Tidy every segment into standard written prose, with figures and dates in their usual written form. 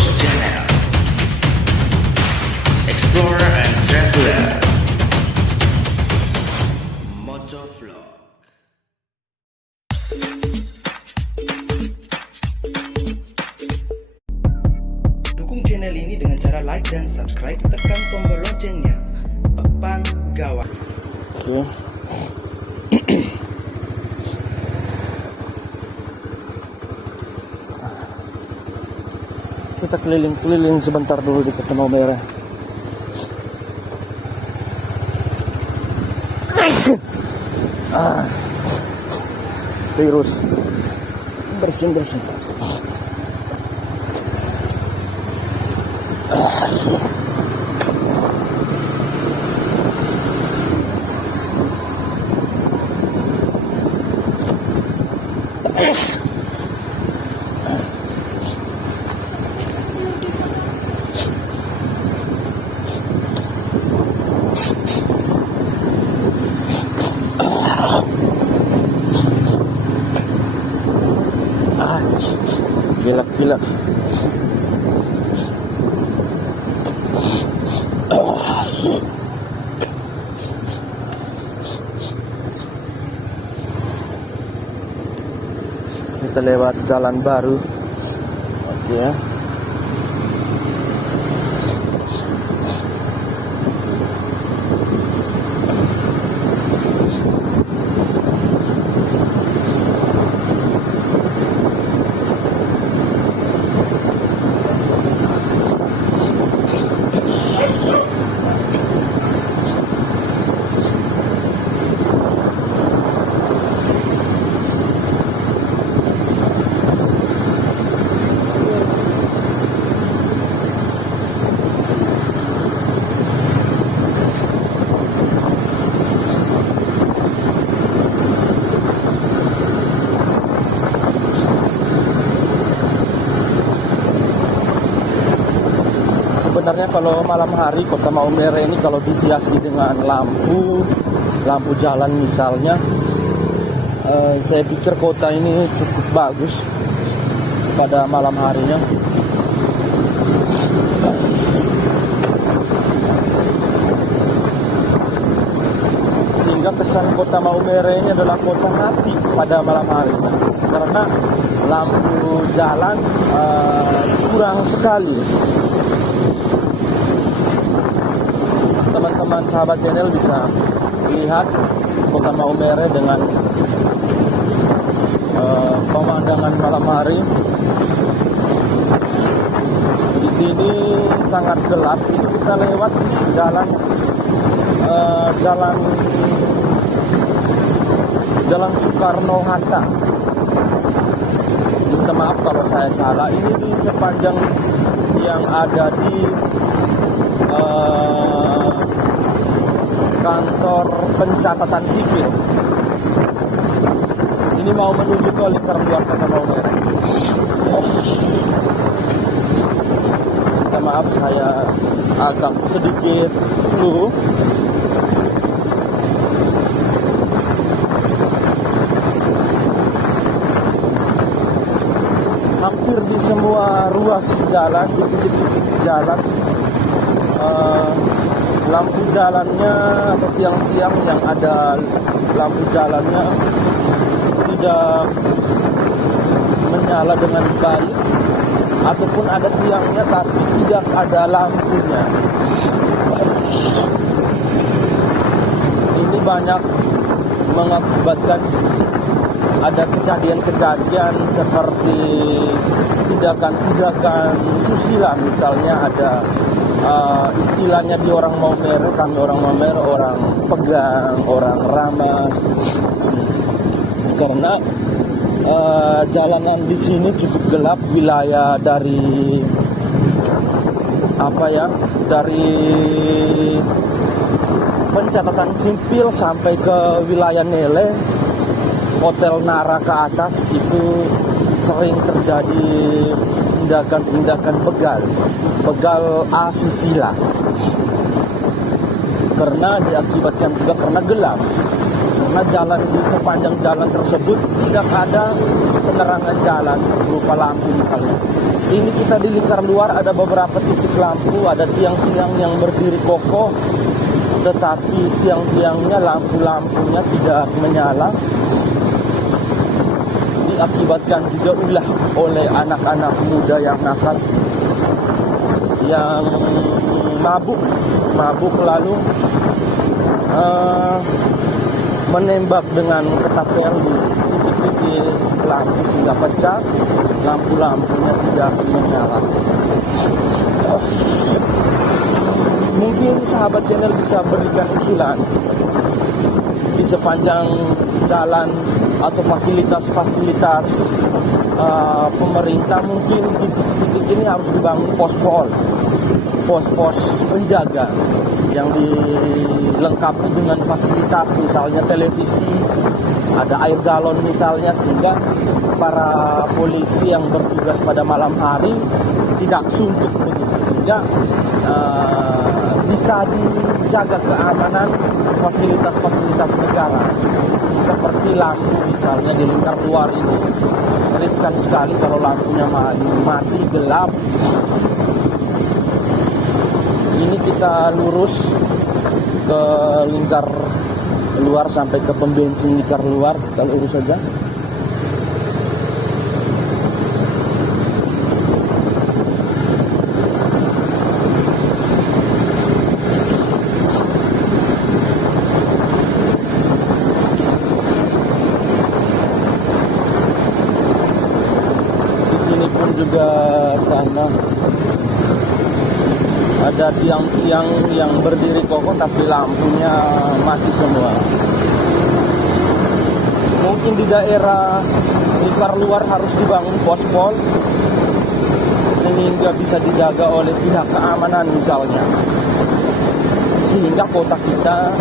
Bros Channel, Explorer and Traveler, Motovlog. Dukung channel ini dengan cara like dan subscribe, tekan tombol loncengnya. Epang Gawang. Oke. Kita keliling-keliling sebentar dulu di Kota Maumere. Virus bersin. Gila. Kita lewat jalan baru. Oke ya. Sebenarnya kalau malam hari Kota Maumere ini kalau dihiasi dengan lampu jalan misalnya, saya pikir kota ini cukup bagus pada malam harinya. Sehingga kesan Kota Maumere ini adalah kota mati pada malam harinya, karena lampu jalan kurang sekali. Teman-teman sahabat channel bisa lihat Kota Maumere dengan pemandangan malam hari. Di sini sangat gelap. Itu kita lewat jalan Soekarno Hatta. Minta maaf kalau saya salah. Ini di sepanjang yang ada di kantor pencatatan sipil. Ini mau menuju ke lingkar luar Kota Maumere. Minta maaf saya agak sedikit flu. Hampir di semua ruas jalan, di titik-titik jalan, lampu jalannya atau tiang-tiang yang ada lampu jalannya tidak menyala dengan baik, ataupun ada tiangnya tapi tidak ada lampunya. Ini banyak mengakibatkan ada kejadian-kejadian seperti tindakan susila, misalnya ada istilahnya di orang Maumere, kami orang Maumere, orang pegang, orang ramas, karena jalanan di sini cukup gelap. Wilayah dari pencatatan sipil sampai ke wilayah Nele, Hotel Nara ke atas, itu sering terjadi tindakan-tindakan begal asusila, karena diakibatkan juga karena gelap. karena jalan di sepanjang jalan tersebut tidak ada penerangan jalan berupa lampu misalnya. Ini kita di lingkar luar ada beberapa titik lampu, ada tiang-tiang yang berdiri kokoh, tetapi tiang-tiangnya, lampu-lampunya tidak menyala. Diakibatkan juga ulah oleh anak-anak muda yang nakal, yang mabuk lalu menembak dengan ketapel di titik-titik lampu sehingga pecah, lampu-lampunya tidak menyala. Mungkin sahabat channel bisa berikan usulan di sepanjang jalan atau fasilitas-fasilitas pemerintah, mungkin di titik-titik ini harus dibangun pos-pos penjaga yang dilengkapi dengan fasilitas, misalnya televisi, ada air galon misalnya, sehingga para polisi yang bertugas pada malam hari tidak suntuk begitu, sehingga bisa dijaga keamanan fasilitas-fasilitas negara seperti lampu misalnya di lingkar luar ini. Riskan sekali kalau lampunya mati gelap. Ini kita lurus ke lingkar luar sampai ke pom bensin lingkar luar, kita lurus saja. Di sini pun juga sama. Ada tiang-tiang yang berdiri kokoh tapi lampunya mati semua. Mungkin di daerah lingkar luar harus dibangun pos-pos sehingga bisa dijaga oleh pihak keamanan misalnya, sehingga kota kita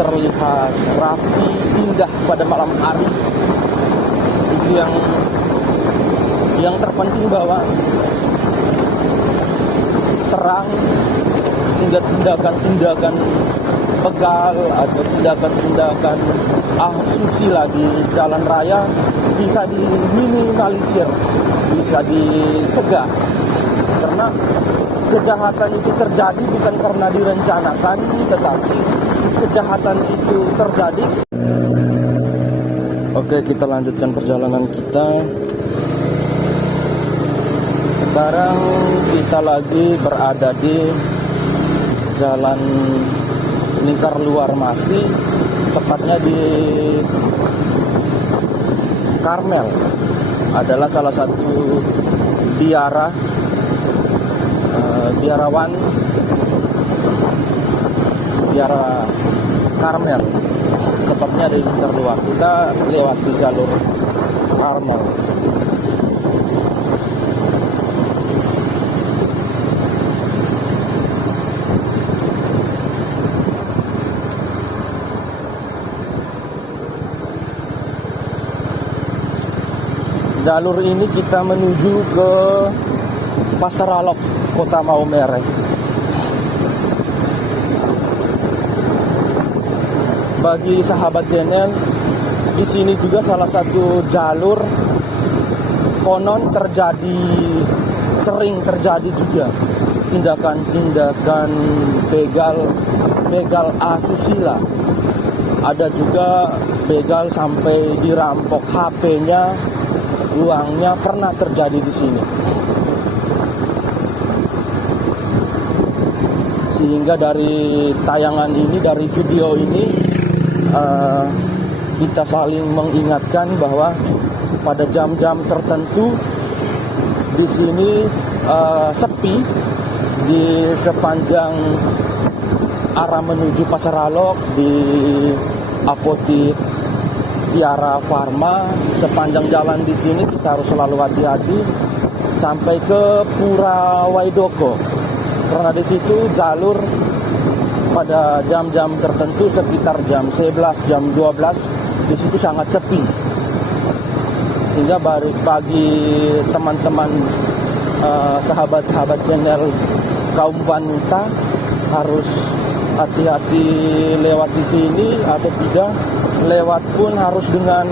terlihat rapi, indah pada malam hari. Itu yang terpenting, bahwa terang, sehingga tindakan-tindakan begal atau tindakan-tindakan asusila di jalan raya bisa diminimalisir, bisa dicegah. Karena kejahatan itu terjadi bukan karena direncanakan, tetapi kejahatan itu terjadi. Oke, kita lanjutkan perjalanan kita. Sekarang kita lagi berada di jalan lingkar luar masih, tepatnya di Karmel. Adalah salah satu biarawan biara Karmel, tepatnya di lingkar luar. Kita lewat di jalur Karmel. Jalur ini kita menuju ke Pasar Alok, Kota Maumere. Bagi sahabat channel, di sini juga salah satu jalur konon sering terjadi juga tindakan-tindakan begal asusila. Ada juga begal sampai dirampok HP-nya, uangnya, pernah terjadi di sini. Sehingga dari tayangan ini, dari video ini, kita saling mengingatkan bahwa pada jam-jam tertentu di sini sepi di sepanjang arah menuju Pasar Alok, di apotik Tiara Farma. Sepanjang jalan di sini kita harus selalu hati-hati sampai ke Pura Waidoko, karena di situ jalur pada jam-jam tertentu sekitar jam 11, jam 12 di situ sangat sepi. Sehingga bagi teman-teman sahabat-sahabat channel kaum wanita harus hati-hati lewat di sini atau tidak, lewat pun harus dengan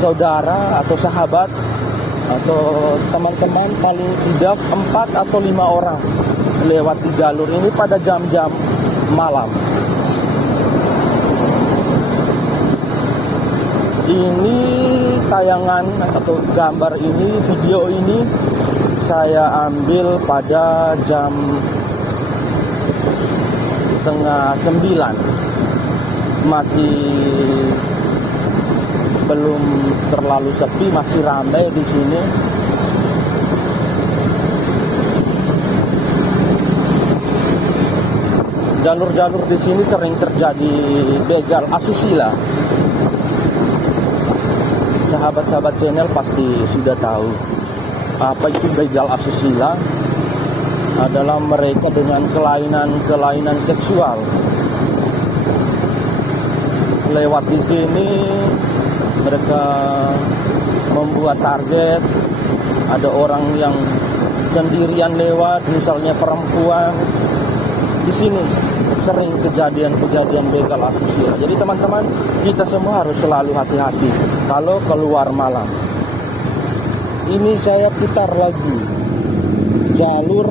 saudara atau sahabat atau teman-teman, paling tidak 4 atau 5 orang lewat di jalur ini pada jam-jam malam. Ini tayangan atau gambar ini, video ini saya ambil pada jam setengah 9. Masih belum terlalu sepi, masih ramai di sini. Jalur-jalur di sini sering terjadi begal asusila. Sahabat-sahabat channel pasti sudah tahu apa itu begal asusila. Adalah mereka dengan kelainan seksual. Lewat di sini mereka membuat target. Ada orang yang sendirian lewat, misalnya perempuan. Di sini sering kejadian-kejadian begal asusila. Jadi teman-teman, kita semua harus selalu hati-hati kalau keluar malam. Ini saya putar lagi jalur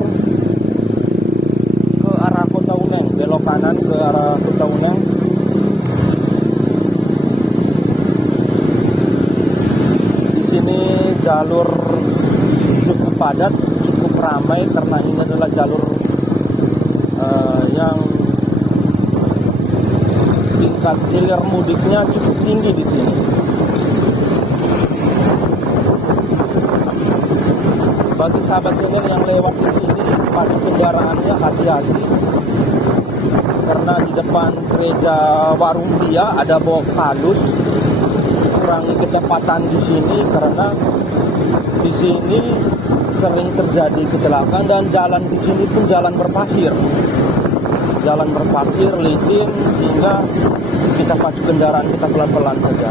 ke arah Kota Uneng, belok kanan ke arah Kota Uneng. Di sini jalur cukup padat, cukup ramai karena ini adalah jalur yang tingkat hilir mudiknya cukup tinggi di sini. Bagi sahabat channel yang lewat di sini, pacu kendaraannya hati-hati karena di depan gereja Warung Dia ada bok halus. Kurangi kecepatan di sini karena di sini sering terjadi kecelakaan dan jalan di sini pun jalan berpasir. Jalan berpasir, licin, sehingga kita pacu kendaraan kita pelan-pelan saja.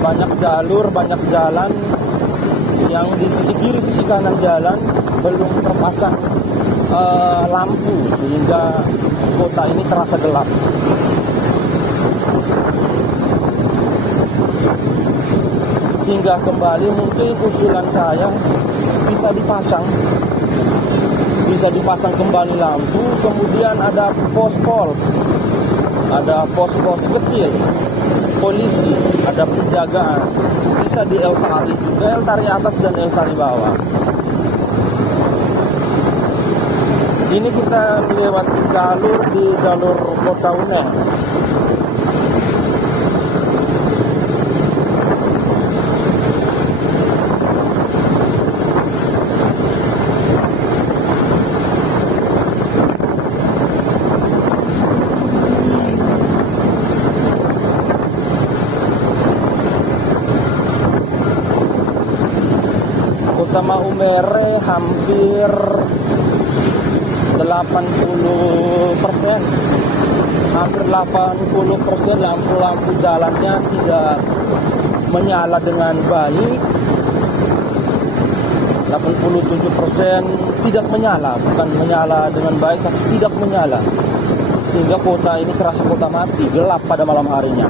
Banyak jalur, banyak jalan yang di sisi kiri, sisi kanan jalan belum terpasang lampu sehingga kota ini terasa gelap. Hingga kembali mungkin usulan saya bisa dipasang kembali lampu, kemudian ada pos-pol, ada pos-pos kecil polisi, ada penjagaan, bisa di Eltari juga, Eltari atas dan Eltari bawah. Ini kita melewati jalur di jalur Kota Uneng. Kota Maumere hampir 80%, hampir 80% lampu-lampu jalannya tidak menyala dengan baik. 87% tidak menyala, bukan menyala dengan baik, tapi tidak menyala. Sehingga kota ini terasa kota mati, gelap pada malam harinya.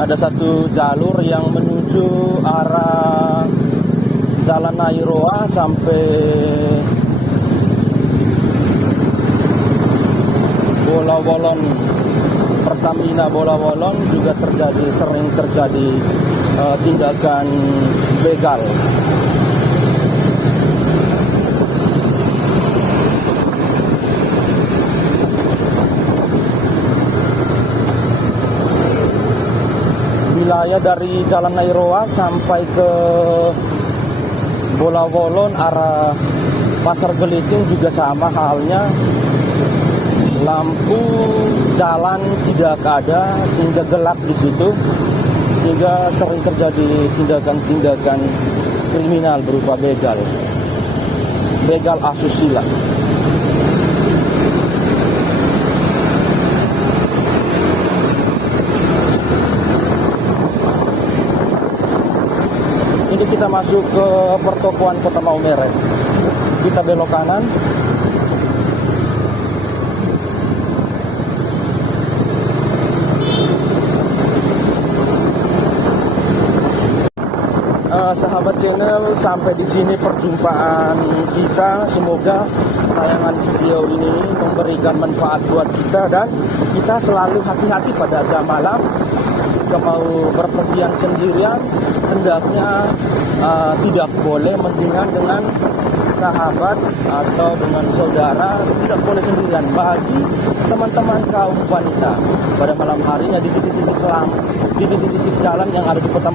Ada satu jalur yang menuju arah Jalan Nairoa sampai Bolawolon, Pertamina Bolawolon juga sering terjadi tindakan begal. saya dari Jalan Nairoa sampai ke Bola Wolon arah Pasar Geliting juga sama halnya. Lampu jalan tidak ada sehingga gelap di situ, sehingga sering terjadi tindakan-tindakan kriminal berupa begal asusila. Ini kita masuk ke pertokoan Kota Maumere. Kita belok kanan. Sahabat channel, sampai di sini perjumpaan kita. Semoga tayangan video ini memberikan manfaat buat kita dan kita selalu hati-hati pada jam malam. Jika mau berpergian sendirian, hendaknya tidak boleh mendingan dengan sahabat atau dengan saudara, tidak boleh sendirian. Bagi teman-teman kaum wanita pada malam harinya di titik-titik jalan yang ada di Kota